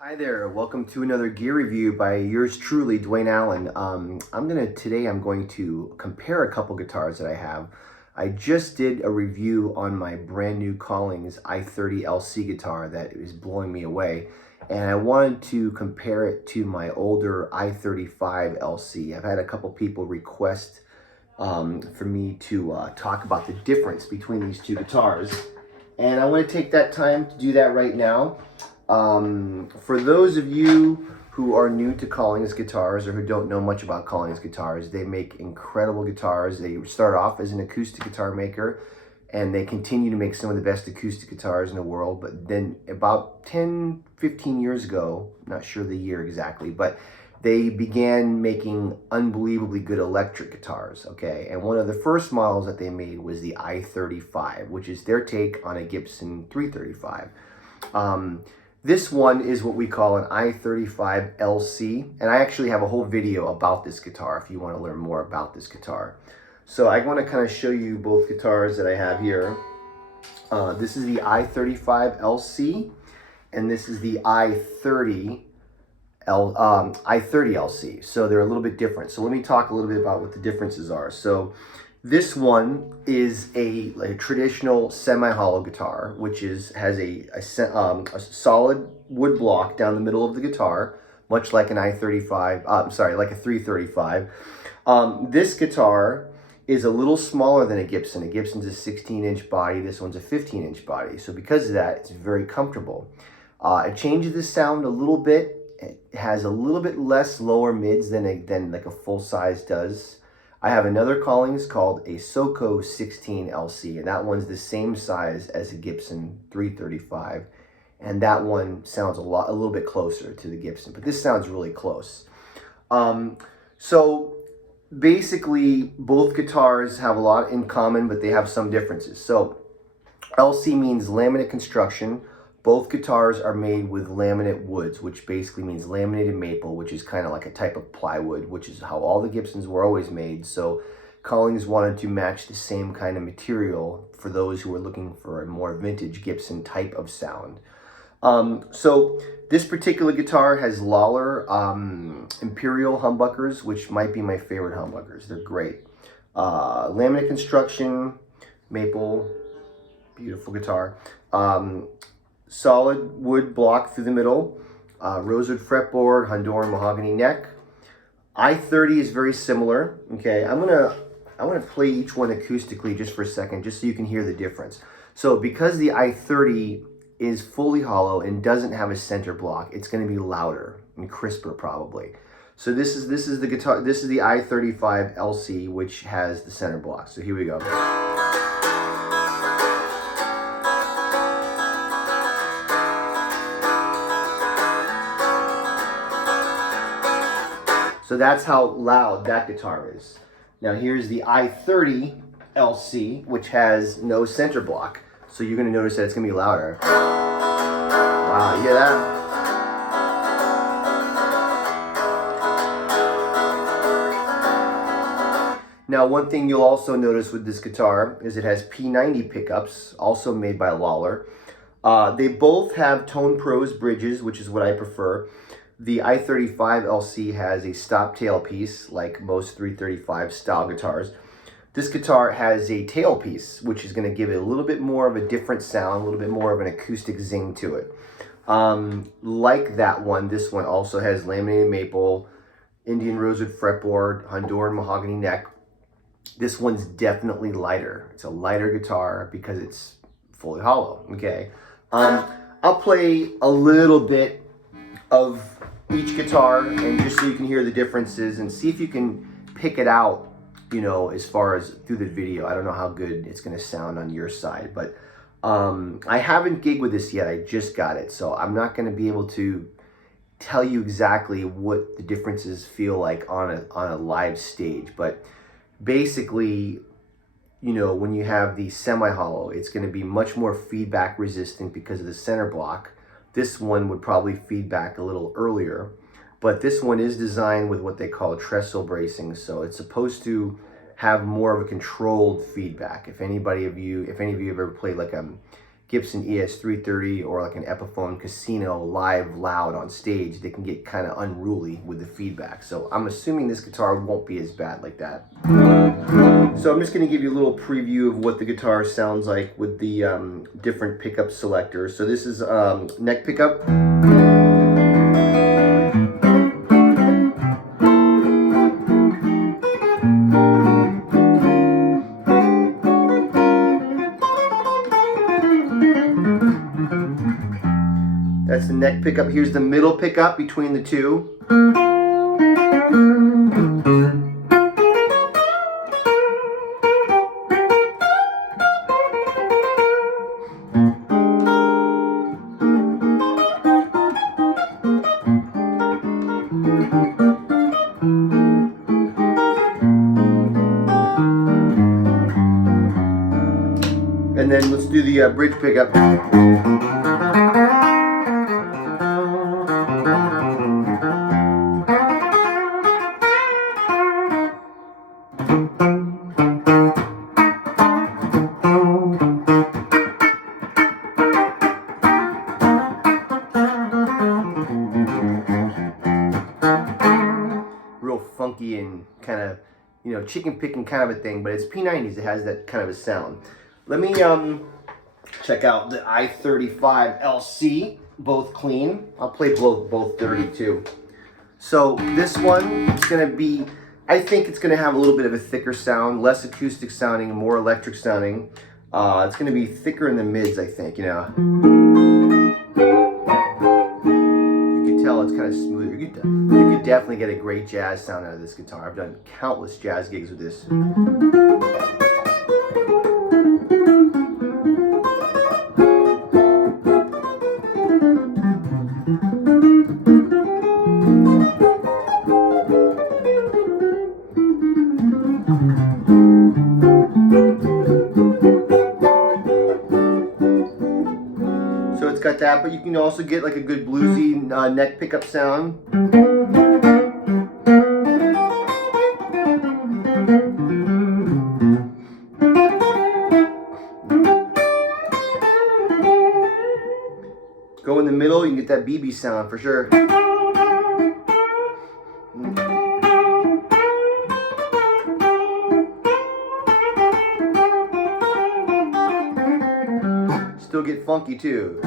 Hi there, welcome to another gear review by yours truly, Dwayne Allen. Today I'm going to compare a couple guitars that I have. I just did a review on my brand new Collings I30 LC guitar that is blowing me away. And I wanted to compare it to my older I35 LC. I've had a couple people request for me to talk about the difference between these two guitars. And I want to take that time to do that right now. For those of you who are new to Collings guitars or who don't know much about Collings guitars, they make incredible guitars. They start off as an acoustic guitar maker and they continue to make some of the best acoustic guitars in the world. But then about 10, 15 years ago, not sure the year exactly, but they began making unbelievably good electric guitars, okay? And one of the first models that they made was the I-35, which is their take on a Gibson 335. This one is what we call an I35 LC, and I actually have a whole video about this guitar if you want to learn more about this guitar. So I want to kind of show you both guitars that I have here. This is the I35 LC, and this is the I30 LC. So they're a little bit different. So let me talk a little bit about what the differences are. So this one is a traditional semi-hollow guitar, which has a solid wood block down the middle of the guitar, much like an I-35, like a 335. This guitar is a little smaller than a Gibson. A Gibson's a 16-inch body. This one's a 15-inch body. So because of that, it's very comfortable. It changes the sound a little bit. It has a little bit less lower mids than like a full size does. I have another Collings called a SoCo 16 LC, and that one's the same size as a Gibson 335, and that one sounds a little bit closer to the Gibson, but this sounds really close. So basically, both guitars have a lot in common, but they have some differences. So LC means laminate construction. Both guitars are made with laminate woods, which basically means laminated maple, which is kind of like a type of plywood, which is how all the Gibsons were always made. So Collings wanted to match the same kind of material for those who were looking for a more vintage Gibson type of sound. So this particular guitar has Lawler Imperial humbuckers, which might be my favorite humbuckers. They're great. Laminate construction, maple, beautiful guitar. Solid wood block through the middle, rosewood fretboard, Honduran mahogany neck. I30 is very similar. Okay, I want to play each one acoustically just for a second, just so you can hear the difference. So because the I30 is fully hollow and doesn't have a center block, it's going to be louder and crisper probably. So this is the guitar. This is the I35 LC, which has the center block. So here we go. So that's how loud that guitar is. Now here's the I30 LC, which has no center block. So you're gonna notice that it's gonna be louder. Wow, you hear that? Now one thing you'll also notice with this guitar is it has P90 pickups, also made by Lawler. They both have Tone Pros bridges, which is what I prefer. The I35 LC has a stop tailpiece, like most 335 style guitars. This guitar has a tailpiece, which is going to give it a little bit more of a different sound, a little bit more of an acoustic zing to it. Like that one, this one also has laminated maple, Indian rosewood fretboard, Honduran mahogany neck. This one's definitely lighter. It's a lighter guitar because it's fully hollow, okay? I'll play a little bit of each guitar and just so you can hear the differences and see if you can pick it out, you know, as far as through the video. I don't know how good it's going to sound on your side, but I haven't gigged with this yet. I just got it, so I'm not going to be able to tell you exactly what the differences feel like on a live stage, but basically, you know, when you have the semi-hollow, it's going to be much more feedback resistant because of the center block. This one would probably feedback a little earlier, but this one is designed with what they call trestle bracing, so it's supposed to have more of a controlled feedback. If any of you have ever played like a Gibson ES330 or like an Epiphone Casino live loud on stage, they can get kind of unruly with the feedback. So I'm assuming this guitar won't be as bad like that. So I'm just going to give you a little preview of what the guitar sounds like with the different pickup selectors. So this is neck pickup. That's the neck pickup. Here's the middle pickup between the two. And then let's do the bridge pickup. Real funky and kind of, you know, chicken picking kind of a thing, but it's P90s. It has that kind of a sound. Let me check out the I35 LC, both clean. I'll play both dirty too. So this one is gonna be, I think it's gonna have a little bit of a thicker sound, less acoustic sounding, more electric sounding. It's gonna be thicker in the mids, I think, you know. You can tell it's kind of smoother. You could definitely get a great jazz sound out of this guitar. I've done countless jazz gigs with this. So it's got that, but you can also get like a good bluesy neck pickup sound. Go in the middle, you can get that BB sound for sure. Still get funky too.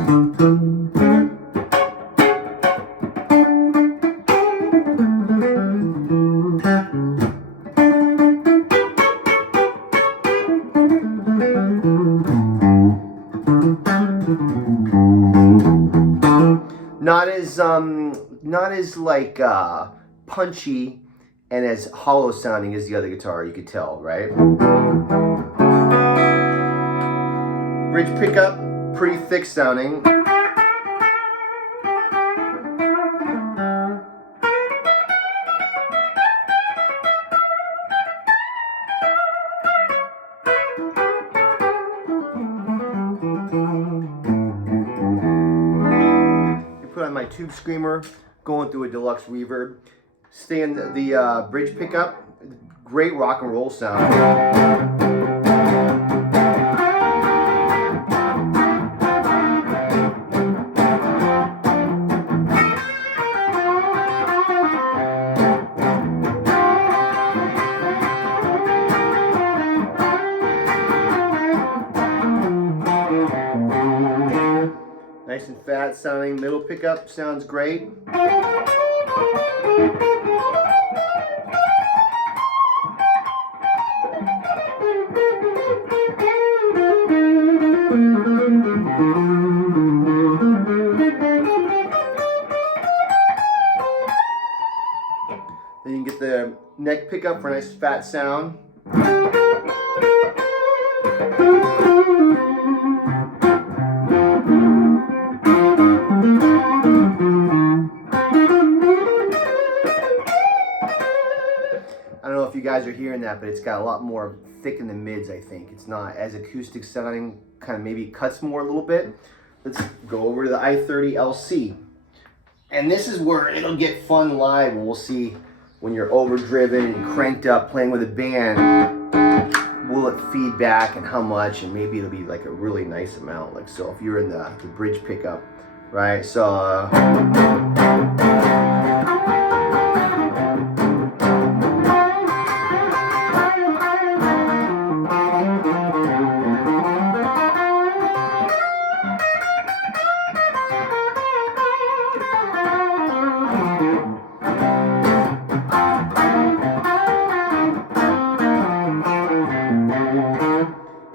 Not as like punchy and as hollow sounding as the other guitar, you could tell, right? Bridge pickup, pretty thick sounding. Put on my tube screamer, going through a deluxe reverb. Stay in the bridge pickup, great rock and roll sound. Nice and fat sounding. Middle pickup sounds great. Then you can get the neck pickup for a nice fat sound. I don't know if you guys are hearing that, but it's got a lot more thick in the mids, I think. It's not as acoustic sounding, kind of maybe cuts more a little bit. Let's go over to the I30 LC. And this is where it'll get fun live, and we'll see when you're overdriven and cranked up playing with a band. will it feed back and how much, and maybe it'll be like a really nice amount. Like, so if you're in the bridge pickup, right? So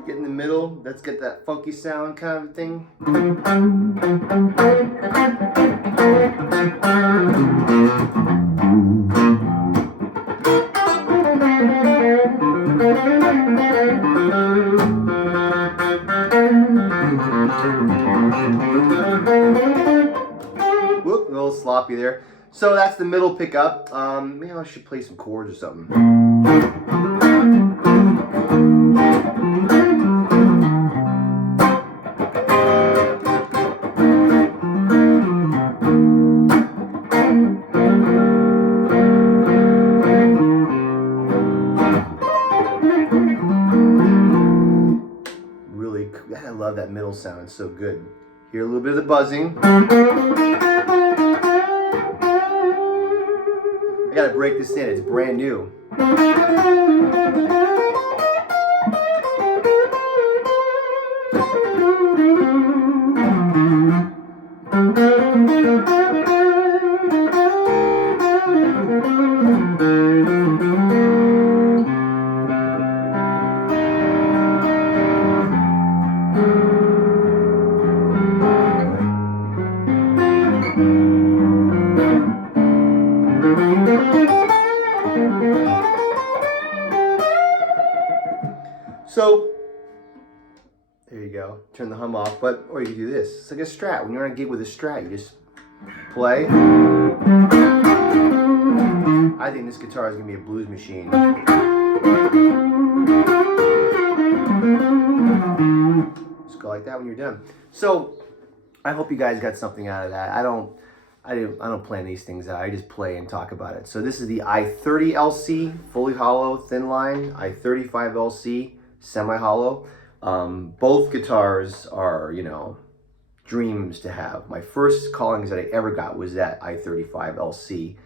get in the middle, let's get that funky sound kind of thing. Whoop, a little sloppy there. So that's the middle pickup. Maybe I should play some chords or something. Really, I love that middle sound. It's so good. Hear a little bit of the buzzing. I gotta break this in. It's brand new. So there you go. Turn the hum off, or you can do this. It's like a Strat. When you're on a gig with a Strat, you just play. I think this guitar is gonna be a blues machine. Just go like that when you're done. So I hope you guys got something out of that. I don't plan these things out. I just play and talk about it. So this is the I30 LC, fully hollow, thin line. I35 LC, semi-hollow. Both guitars are, you know, dreams to have. My first Collings that I ever got was that I35 LC.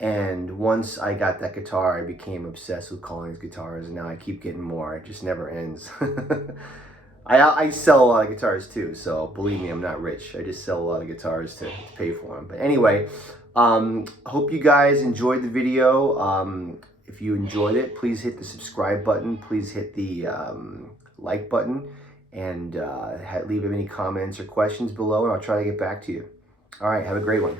And once I got that guitar, I became obsessed with Collings guitars. And now I keep getting more. It just never ends. I sell a lot of guitars too, so believe me, I'm not rich. I just sell a lot of guitars to pay for them. But anyway, hope you guys enjoyed the video. If you enjoyed it, please hit the subscribe button. Please hit the like button, and leave any comments or questions below, and I'll try to get back to you. All right, have a great one.